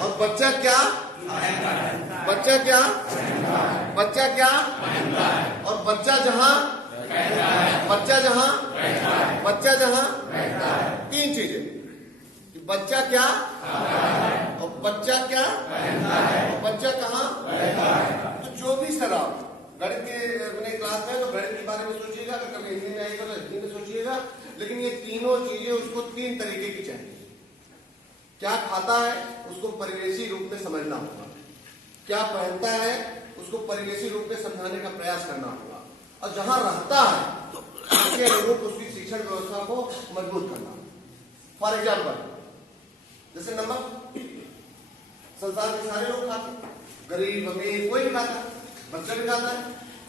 और बच्चा क्या? बच्चा क्या? बच्चा क्या? और बच्चा जहां बच्चा जहां तीन चीजें, बच्चा क्या और बच्चा क्या और बच्चा कहां। तो जो भी सर आप गणित के अपने क्लास में तो गणित के बारे में सोचिएगा, अगर कभी हिंदी में आएगा तो हिंदी में सोचिएगा, लेकिन ये तीनों चीजें उसको तीन तरीके की चाहिए। क्या खाता है उसको परिवेशी रूप में समझना होगा, क्या पहनता है उसको परिवेशी रूप में समझाने का प्रयास करना होगा, और जहां रहता है उसके अनुरूप उसकी शिक्षण व्यवस्था को मजबूत करना। फॉर एग्जाम्पल जैसे नमक संसार के सारे लोग खाते, गरीब अमीर कोई भी खाता, बच्चा भी खाता है।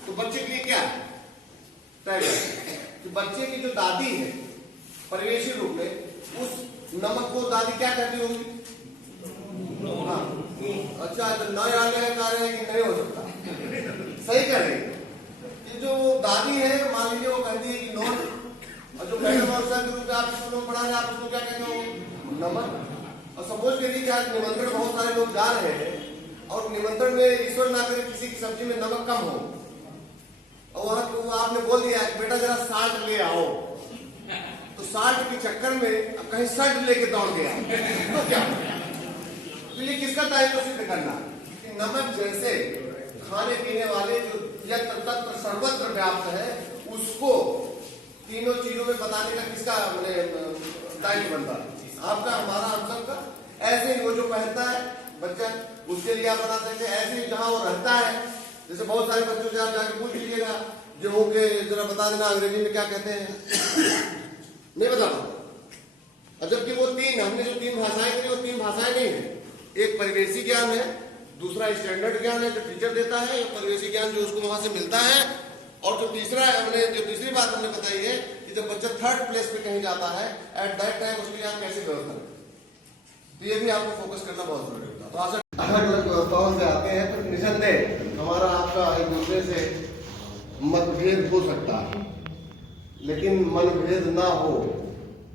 तो बच्चे के लिए क्या है तो बच्चे की जो दादी है परिवेशी रूप में उस नमक को दादी क्या कहती होगी? हाँ, अच्छा तो नए आने का कार्य है कि नहीं हो सकता, सही कह रहे हैं। ये जो दादी है मान लीजिए वो कहती है कि नोन, और जो मैडम और सर के रूप में आप स्कूलों में पढ़ा रहे आप उसको क्या कहते हो? नमक। और सपोज करिए कि आज निमंत्रण बहुत सारे लोग जा रहे हैं और निमंत्रण में ईश्वर ना करे किसी की सब्जी में नमक कम हो, और वहां तो आपने बोल दिया बेटा जरा साल्ट ले आओ, तो साल्ट के चक्कर में अब कहीं सल्ट लेके दौड़ गया तो क्या? तो ये किसका दायित्व सिद्ध करना कि नमक जैसे खाने पीने वाले जो यत्र तत्र सर्वत्र व्याप्त है उसको तीनों चीजों में बताने का किसका दायित्व बनता है? आपका, हमारा, हम सबका। ऐसे ही वो जो पहनता है बच्चा उसके लिए आप बना सकते हैं। ऐसे ही जहां वो रहता है, जैसे बहुत सारे बच्चों से आप जाकर पूछ लीजिएगा गेहूं के जरा बता देना अंग्रेजी में क्या कहते हैं, नहीं बता पाता। जबकि वो तीन, हमने जो तीन भाषाएं करी वो तीन भाषाएं नहीं है। एक परिवेशी ज्ञान है, दूसरा स्टैंडर्ड ज्ञान है जो टीचर देता है, एक परिवेशी ज्ञान जो उसको वहां से मिलता है, और जो तीसरी बात हमने बताई है कि जब बच्चा थर्ड प्लेस पे कहीं जाता है एट दैट टाइम उसके लिए आप कैसे व्यवस्था करें, तो ये भी आपको फोकस करना बहुत जरूरी होता है। तो आशा अलग अलग व्यवस्थाओं से आते हैं तो निसंदेह हमारा आपका एक दूसरे से मतभेद हो सकता है, लेकिन मनभेद ना हो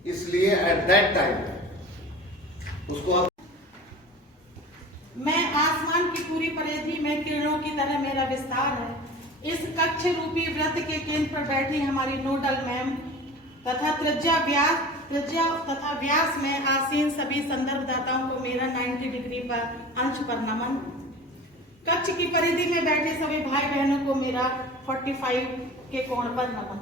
इसलिए एट दैट टाइम उसको आप। मैं आसमान की पूरी परिधि में किरणों की तरह मेरा विस्तार है। इस कक्ष रूपी वृत्त के केंद्र पर बैठी हमारी नोडल मैम तथा त्रिज्या तथा व्यास में आसीन सभी संदर्भदाताओं को मेरा 90 डिग्री पर अंश पर नमन। कक्ष की परिधि में बैठे सभी भाई बहनों को मेरा 45 के कोण पर नमन।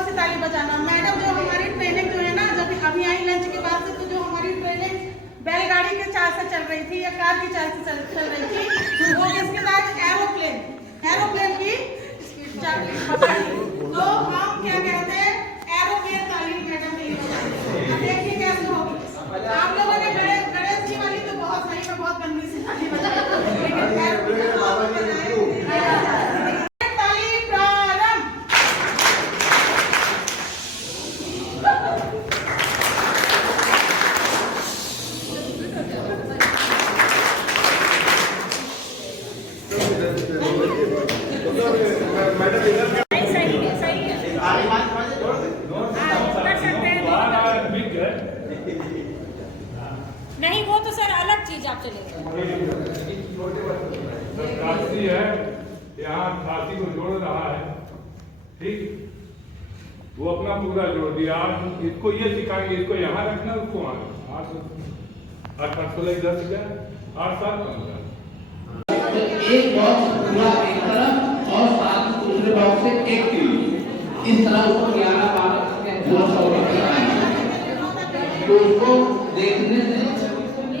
सिताली बजाना मैडम जो हमारी ट्रेनिंग जो है ना, जब अभी आई लंच के बाद से, तो जो हमारी ट्रेनिंग बैलगाड़ी के चाल से चल रही थी या कार की चाल से चल रही थी, वो किसके साथ? एरोप्लेन की तो हम क्या कहते हैं एरोप्लेन ताली मैडम के लिए। अब देखिए कैसे होगी। आप लोगों ने गणेश जी वाली तो बहुत सही में बहुत गंदी सी ताली बजाई, लेकिन नहीं, वो तो सर अलग चीज आप चले खांसी है, यहाँ खांसी को जोड़ रहा है, ठीक, वो अपना पूरा जोड़ दिया। आज इसको ये सिखाएंगे, इसको यहाँ रखना, उसको वहाँ 8 इधर से जाए 8 7 एक बॉक्स पूरा एक तरफ और साथ दूसरे बॉक्स से एक किलो, इस तरह उसको 11-12 तो उसको देखने से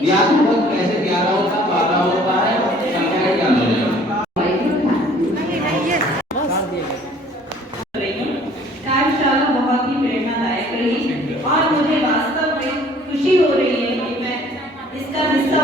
याद बहुत कैसे 11 होता 12 होता है, संख्या का ज्ञान हो जाएगा। कार्यशाला बहुत ही प्रेरणादायक रही और मुझे वास्तव में खुशी हो रही है कि मैं इसका हिस्सा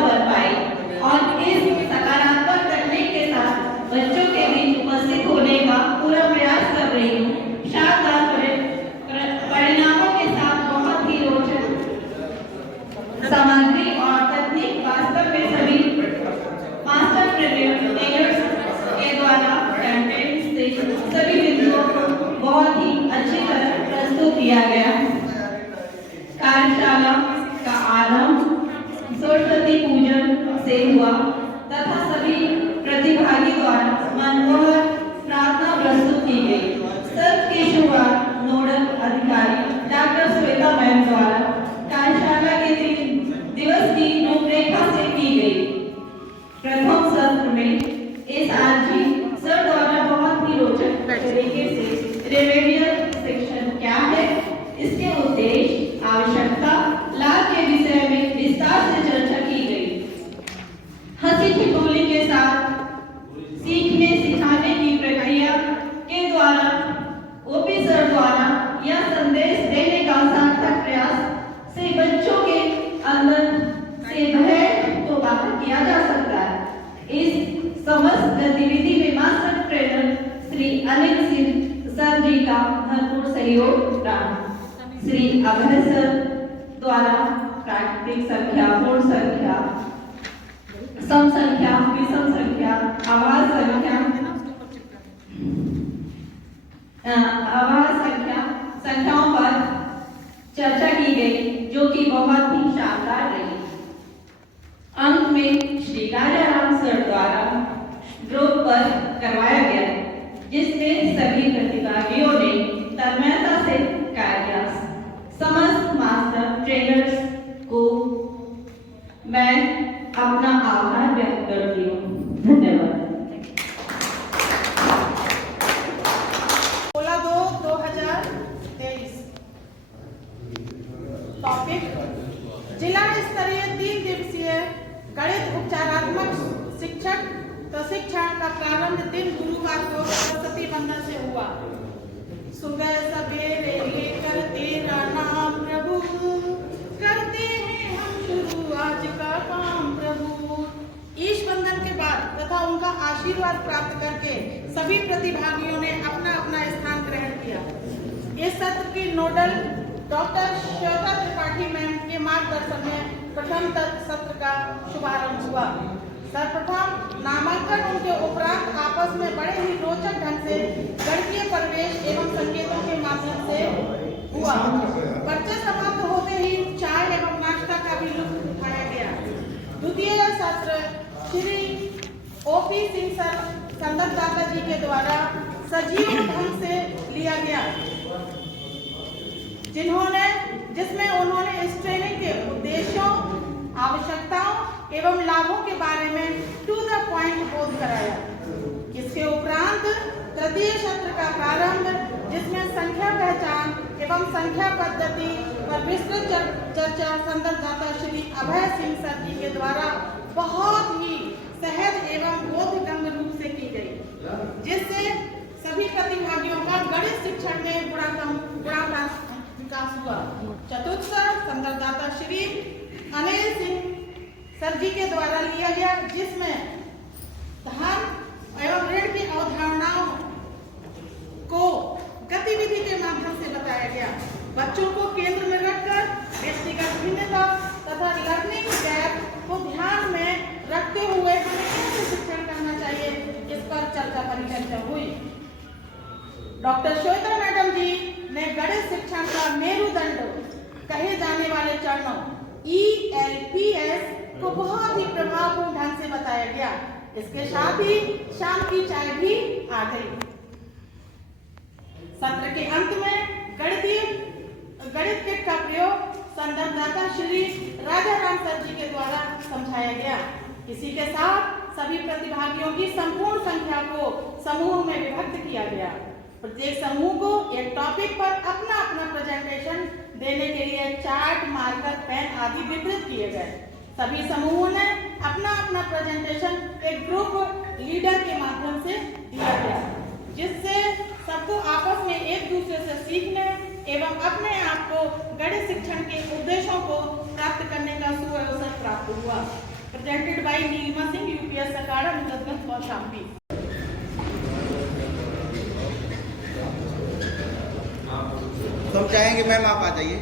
किया गया। कार्यशाला का आरंभ सरस्वती पूजन से हुआ तथा सभी प्रतिभागी द्वारा मनोहर प्रार्थना प्रस्तुत की गई। सत्र की शुरुआत नोडल अधिकारी डॉक्टर श्वेता मैम द्वारा कार्यशाला के 3 दिवस की रूपरेखा से की गई। प्रथम सत्र में एसआरजी सर द्वारा बहुत ही रोचक तरीके से रेमेडियल सेक्शन क्या है, इसके उद्देश्य, आवश्यकता, लाभ के विषय में विस्तार से चर्चा की गई। हंसी ठिठोली के साथ सीखने सिखाने की प्रक्रिया के द्वारा ओपी सर द्वारा यह संदेश देने का सार्थक प्रयास से बच्चों के अंदर से भय को बाहर किया जा सकता है। इस समस्त गतिविधि में master trainer Shri Anil Singh sir ji का भरपूर सहयोग रहा। श्री अभय सर द्वारा प्राकृतिक संख्या, पूर्ण संख्या, सम संख्या, विषम संख्या, आवाज संख्याओं पर चर्चा की गई, जो कि बहुत ही शानदार रही। अंत में श्री राजाराम सर द्वारा ड्रॉप पर करवाया गया, जिसमें सभी प्रतिभागियों ने तन्मयता से कार्य किया। समस्त मास्टर ट्रेनर्स को मैं अपना आभार व्यक्त करती हूँ। धन्यवाद। 16/2/2023 टॉपिक जिला स्तरीय 3 दिवसीय गणित उपचारात्मक शिक्षक प्रशिक्षण का प्रारंभ दिन गुरुवार को सरस्वती वंदन से हुआ। सुबह सवेरे लेकर तेरा नाम प्रभु, करते हैं हम शुरू आज का काम प्रभु। ईश वंदन के बाद तथा उनका आशीर्वाद प्राप्त करके सभी प्रतिभागियों ने अपना अपना स्थान ग्रहण किया। इस सत्र की nodal doctor Shweta Tripathi ma'am के मार्गदर्शन में प्रथम सत्र का शुभारंभ हुआ। सर्वप्रथम नामांकन उनके उपरांत आपस में बड़े ही रोचक ढंग से गणितीय परिवेश एवं संकेतों के माध्यम से हुआ। परिचय समाप्त होते ही चाय एवं नाश्ता का भी लुत्फ उठाया गया। द्वितीय सत्र श्री ओपी सिंह सर संदर्भदाता जी के द्वारा सजीव ढंग से लिया गया, जिसमें उन्होंने इस ट्रेनिंग के उद्देश्यों, आवश्यकताओं एवं लाभों के बारे में टू द पॉइंट बोध कराया। इसके उपरांत तृतीय सत्र का प्रारंभ, जिसमें संख्या पहचान एवं संख्या पद्धति पर विस्तृत चर्चा संदर्भदाता श्री अभय सिंह सर जी के द्वारा बहुत ही सहज एवं बोधगम्य रूप से की गई, जिससे सभी प्रतिभागियों का गणित शिक्षण में गुणात्मक विकास हुआ। चतुर्थ संदर्भदाता श्री अनिल सिंह सर जी के द्वारा लिया गया, जिसमें धन एवं ऋण की अवधारणाओं को गतिविधि के माध्यम से बताया गया। बच्चों को केंद्र में रखकर व्यक्तिगत भिन्नता तथा लर्निंग गैप को ध्यान में रखते हुए हमें कैसे शिक्षण करना चाहिए, इस पर चर्चा परिचर्चा हुई। डॉक्टर श्वेता मैडम जी ने गणित शिक्षण का मेरुदंड कहे जाने वाले चरणों ELPS को बहुत ही प्रभावपूर्ण ढंग से बताया गया। इसके साथ ही शाम की चाय भी आ गई। सत्र के अंत में गणित किट का प्रयोग संदर्भदाता श्री राजाराम सर जी के द्वारा समझाया गया। इसी के साथ सभी प्रतिभागियों की संपूर्ण संख्या को समूह में विभक्त किया गया। प्रत्येक समूह को एक टॉपिक पर अपना अपना प्रेजेंटेशन देने के लिए चार्ट, मार्कर, पेन आदि वितरित किए गए। सभी समूहों ने अपना अपना प्रेजेंटेशन एक ग्रुप लीडर के माध्यम से दिया गया, जिससे सबको आपस में एक दूसरे से सीखने एवं अपने आप को गणित शिक्षण के उद्देश्यों को प्राप्त करने का सुअवसर प्राप्त हुआ। Presented by Nilima Singh, UPS अखाड़ा, मुजफ्फरगंज, कौशाम्बी। तो हम चाहेंगे मैम आप आ जाइए।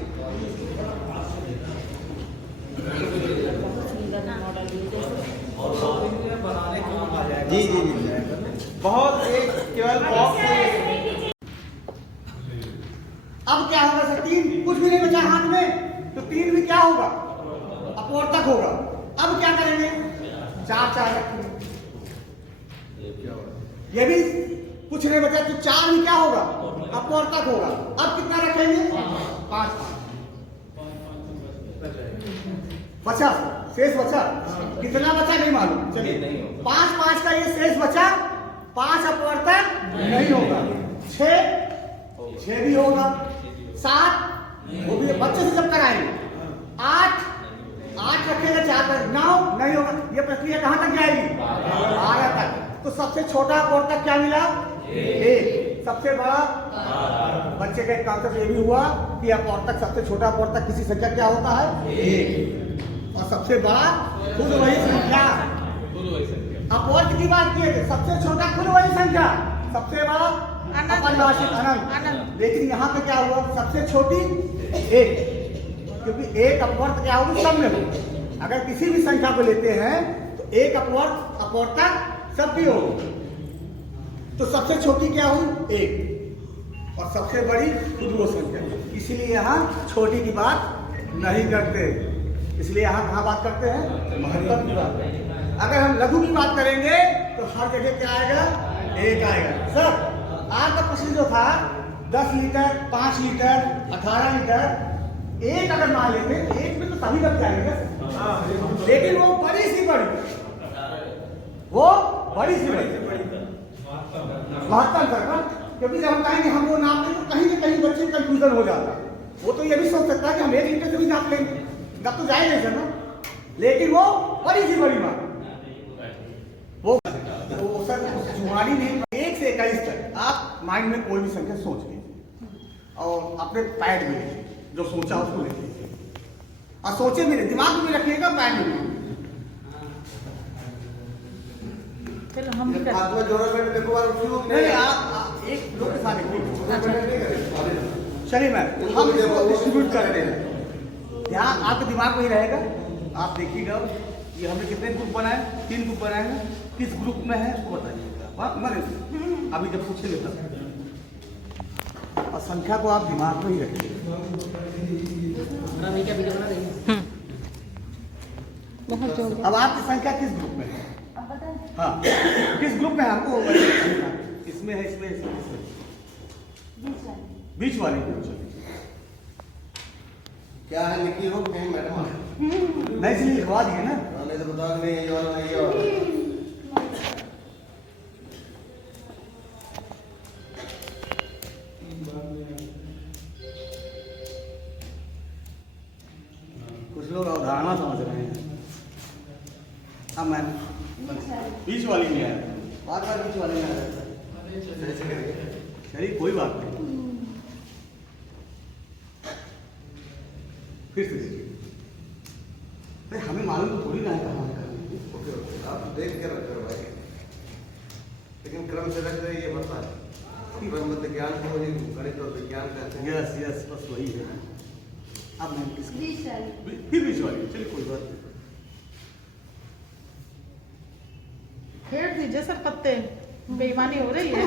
जी जी जी बहुत एक केवल बॉक्स अब क्या होगा सर? 3 कुछ भी नहीं बचा हाथ में, तो 3 भी क्या होगा? अपवर्तक होगा। अब क्या करेंगे? 4 रखेंगे। ये भी कुछ नहीं बचा, तो 4 भी क्या होगा? अपवर्तक होगा। अब कितना रखेंगे? 5 बचा, शेष बचा। कितना बचा नहीं मालूम, चलिए 5 का ये शेष बचा, 5 अपवर्तक नहीं होगा। 6 भी होगा। 7 वो भी बच्चे से जब कराएंगे। 8 रखेगा, 4 पर 9 नहीं होगा। ये प्रक्रिया कहां तक जाएगी? 12 तक। तो सबसे छोटा अपवर्तक क्या मिला? 1। सबसे बड़ा बच्चे का एक कॉन्सेप्ट ये भी हुआ कि अपवर्तक, सबसे छोटा अपवर्तक किसी संख्या क्या होता है? 1। और सबसे बड़ा खुद वही संख्या। अपवर्त की बात की है, सबसे छोटा खुद वही संख्या, सबसे बड़ा अपरिभाषित अनंत। लेकिन यहाँ पे क्या हुआ? सबसे छोटी 1, क्योंकि एक अपवर्त क्या होगी? सब में होगी। अगर किसी भी संख्या को लेते हैं तो एक अपवर्तक सब भी होगी। तो सबसे छोटी क्या हुई? 1। और सबसे बड़ी खुद वो संख्या। इसीलिए यहाँ छोटी की बात नहीं करते, इसलिए यहाँ कहाँ बात करते हैं? महत्व की बात। अगर हम लघु की बात करेंगे तो हर जगह क्या आएगा? 1 आएगा। सर आज का प्रश्न जो था 10 लीटर, 5 लीटर, 18 लीटर, 1 अगर मान लेते, 1 में तो सभी लग जाएंगे, लेकिन वो बड़ी सी बड़ी, वो बड़ी सी बड़ी महत्तम करना। क्योंकि जब हम कहेंगे हम वो नाप लें तो कहीं ना कहीं बच्चे कंफ्यूजन हो जाता है। वो तो ये भी सोच सकता है कि हम 1 लीटर से भी नाप लेंगे, तब तो जाएगा सर ना। लेकिन वो बड़ी सी बड़ी बात, वो सर जुआनी नहीं। 1 से 21 तक आप माइंड में कोई भी संख्या सोच लीजिए और अपने पैड में लिखिए, जो सोचा उसको लिख लीजिए। और सोचे भी नहीं, दिमाग में रखिएगा, पैड में। चलो हम देखो नहीं, आप एक लोग के साथ चलिए मैम, हम इसको डिस्ट्रीब्यूट कर रहे हैं। ध्यान आपके दिमाग में ही रहेगा। आप देखिएगा ये हमने कितने ग्रुप बनाए? 3 ग्रुप बनाए हैं। किस ग्रुप में है उसको बताइएगा। अभी जब पूछेंगे तब। और संख्या को आप दिमाग में ही रखिए। अब आपकी संख्या किस ग्रुप में है? हाँ, किस ग्रुप में है? हमको इसमें है, इसमें बीच वाली क्या है? लिखी हो कहीं मैडम? नहीं, इसलिए लिखवा दिए ना। नहीं तो बता नहीं, ये वाला नहीं, ये वाला। कुछ लोग अवधारणा समझ रहे हैं। अब मैं बीच वाली में आया, बार बीच वाली में आया। चलिए कोई बात नहीं, फिर से देखिए। भाई हमें मालूम तो थोड़ी ना है कहाँ करना। आप देख के रख रहे हो भाई, लेकिन क्रम से रख रहे, ये बता क्रम मत ज्ञान को गणित और विज्ञान कहते हैं। यस बस वही है। अब मैं फिर बीच वाली, चलिए कोई बात नहीं। फेर दीजिए सर पत्ते, बेईमानी हो रही है।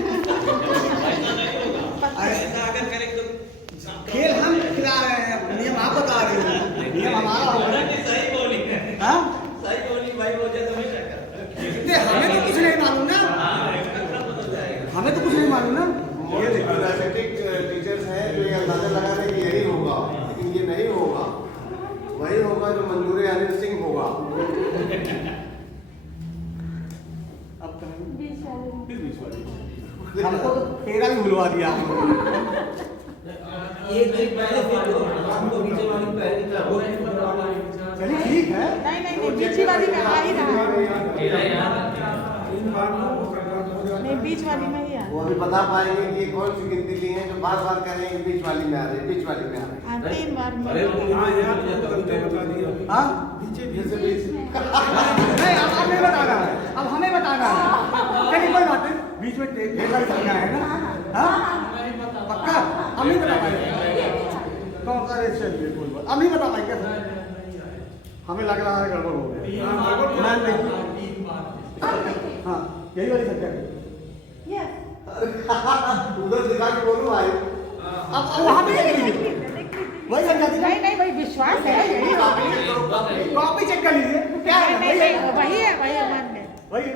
खेल हम खिला रहे हैं, नियम आप बता रहे हो, नियम हमारा होगा। हाँ हमें तो कुछ नहीं मालूम ना, हमें तो कुछ नहीं मालूम ना। ये टीचर्स हैं जो ये अंदाजा लगा रहे कि यही होगा, लेकिन ये नहीं होगा। वही होगा जो मंजूर अनिल सिंह होगा। अब फिर बीच वाली, हमको तो फेरा भी भुलवा दिया चलिए ठीक है। नहीं बीच वाली में आ ही रहा है। नहीं बीच वाली में ही आ। वो अभी बता पाएंगे कि कौन सी गिनती ली है जो बार बार करेंगे बीच वाली में आ रही है, बीच वाली में आ रही है। 3 बार में। हाँ नहीं, अब हमें बताना है, अब हमें बताना है। चलिए कोई बात नहीं, बीच में ढेर सारी संख्या है ना। हाँ पक्का हम नहीं बता पाएंगे तो चलिए कोई बात, अब नहीं बता पाएंगे सर। हमें लग रहा है गड़बड़ हो गया। हाँ यही वाली संख्या है। उधर दिखा के बोलूं भाई। अब वहाँ भी देख लीजिए, वही समझा दी। नहीं नहीं भाई विश्वास है, यही कॉपी चेक कर लीजिए, क्या है नहीं नहीं वही है, वही मान गए। वही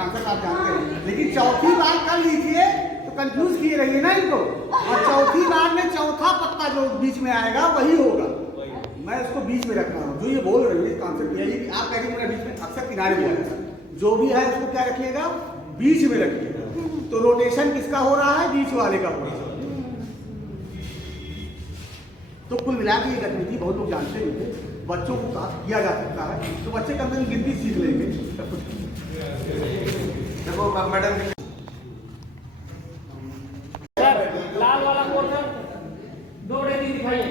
आंसर आप जानते हैं, लेकिन चौथी बार कर लीजिए तो कंफ्यूज किए रहिए ना इनको, और चौथी बार में चौथा पत्ता जो बीच में आएगा वही होगा। मैं उसको बीच में रख रहा हूँ, जो ये बोल रही है कॉन्सेप्ट यही कि आप कहेंगे मेरा बीच में, अक्सर किनारे भी आएगा, जो भी है उसको क्या रखिएगा, बीच में रखिएगा। तो रोटेशन किसका हो रहा है, बीच वाले का हो रहा है। तो कुल मिला के ये गतिविधि बहुत लोग जानते नहीं थे, बच्चों को किया जा सकता है, तो बच्चे कम से कम गिनती सीख लेंगे सब कुछ। देखो मैडम, लाल वाला पोर्शन 2 रेडी दिखाइए।